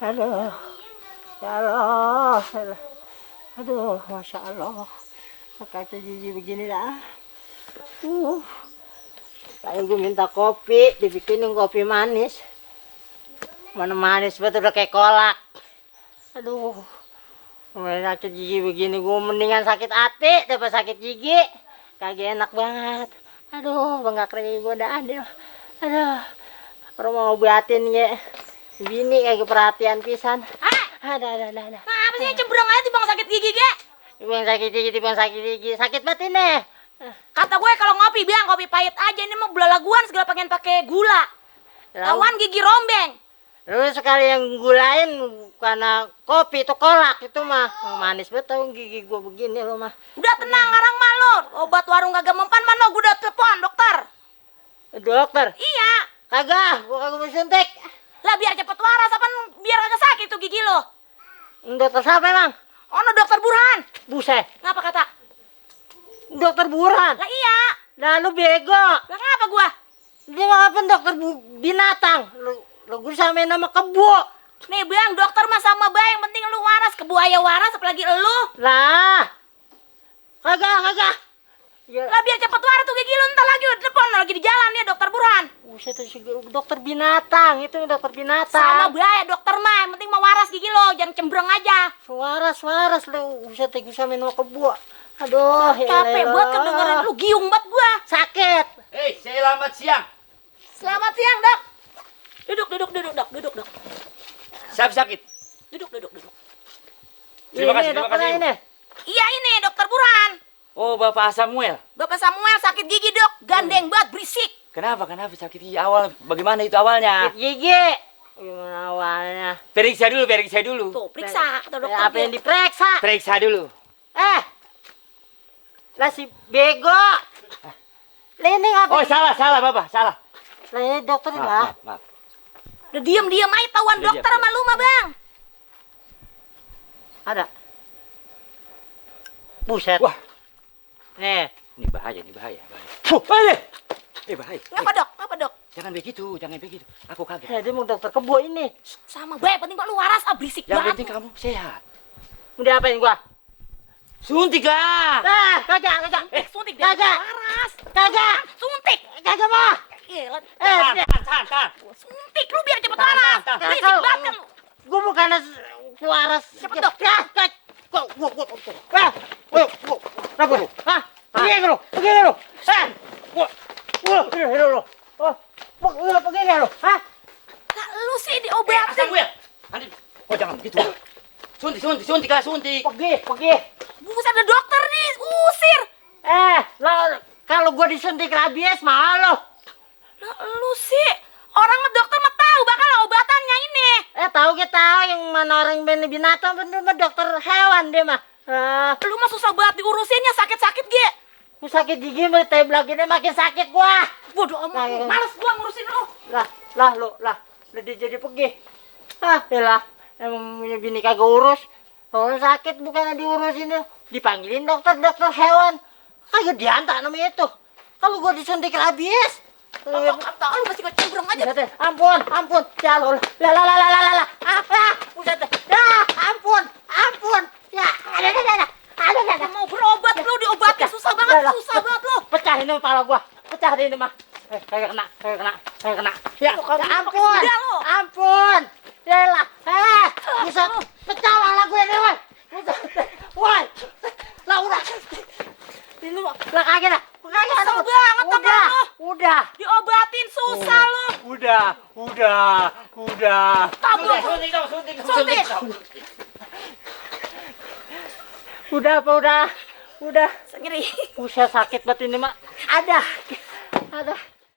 Aduh, ya Allah. Aduh, Masya Allah. Kata Gigi begini dah. Kayak gue minta kopi, dibikinin kopi manis. Mana manis betul udah kayak kolak. Aduh, sakit gigi begini gue mendingan sakit hati daripada sakit gigi. Kagak enak banget. Aduh, bengkak lagi gue dah adil. Aduh, orang mau obatin ya. Bini kayak perhatian pisan. Ada. Nah, apa sih cemberang aja timbang sakit gigi ge? Timbang sakit gigi, sakit banget ini. Kata gue kalau ngopi bilang kopi pahit aja, ini mah belalaguan segala pengen pakai gula. Lawan gigi rombeng. Lu sekali yang gulain karena kopi itu kolak itu mah manis betul gigi gua begini lo mah. Udah tenang ngarang mah lo. Obat warung kagak mempan mana gua udah telepon dokter. Dokter? Iya. Kagak, gua kagak mau suntik. Lah biar cepet waras apa biar kagak sakit tuh gigi lo. Dokter siapa emang? Oh no, dokter Burhan. Buset. Ngapa kata? Dokter Burhan? Lah iya. Lah lu bego. Lah ngapa gua? Dia mah apa dokter binatang? Lu gue samain nama kebo. Nih bang, dokter mah sama baik, yang penting lu waras, kebo aja waras, apalagi lu. Lah. Kagak. Ya. Lah biar cepet waras tuh gigi lu, entar lagi udah telepon lagi di jalan ya dokter Burhan. Buset, dokter binatang, itu dokter binatang. Sama baik dokter mah, yang penting mah waras gigi lo, jangan cembreng aja. Waras lu. Buset, gue samain nama kebo. Aduh, capek buat kedengeran lu giung banget gua. Sakit. Hei, selamat siang. Selamat siang, Dok. Duduk, Dok. Siapa sakit? Duduk. Terima kasih. Ini. Iya ini dokter Burhan. Oh, Bapak Samuel. Bapak Samuel sakit gigi, Dok. Gandeng banget, berisik. Kenapa sakit gigi awal? Bagaimana itu awalnya? Sakit gigi. Gimana awalnya? Periksa dulu. Tuh, periksa kata dokter. Apa yang diperiksa? Periksa dulu. Lah si bego. Ini apa? Oh, salah Bapak, salah. Lah ini dokter lah. Maaf. Udah diem aja tawan Udah dokter diam. sama lu mah, Bang. Ada. Buset. Wah, Nih. ini bahaya. Bahaya. Bahaya. Ngapa, Dok? Jangan begitu. Aku kaget. Dia mau dokter kebo ini. Sama baik, penting kok lu waras, berisik Yang banget. penting kamu sehat. Mau diapain gua? Suntik lah. Kagak. Suntik dia. Kagak. Waras. Kagak. Suntik. Kagak mau. Tahan. Suntik lu biar cepet waras. Tahan. Berisik banget kan lu. Gua bukan waras. Cepet, Dok. Kenapa lu? Hah? Begini lu. Begini lu. Hah? Lah lu sih diobatin. Samuel. Oh, jangan begitu. Suntik lah. Pergi. Buset ada dokter nih, usir. Kalau gua disuntik rabies mahal loh. Lah lu sih, orang mah dokter mah tahu bakal obatannya ini. Tahu kita yang mana orang binatang bener mah dokter hewan dia mah. Lu mah susah banget diurusinnya, sakit-sakit ge. Sakit gigi mah teblak ini makin sakit gua. Bodoh amat, males gua ngurusin lu. Lah dia jadi pergi. Yalah, emang punya bini kagak urus. Kalau sakit bukannya diurusin, dipanggilin dokter hewan. Kagak diantar namanya itu. Kalau gua disuntik rabies. Apa lu masih kecembreng aja. Ampun. Ya Allah. Lah. Buset. Ampun. Ya, ada. Mau berobat lu diobatin susah banget lu. Pecah ini kepala gua. Pecah ini mah. Kagak kena. Ya, ampun. Yalah. Buset. Pecah lah gue ini, woi. Lah udah. Ini mah lah kagak dah. Susah banget temen lu. Udah. Diobatin susah lu. Udah. Tabrak. Suntik. Udah. Segeri. Usah sakit banget ini mah. Ada.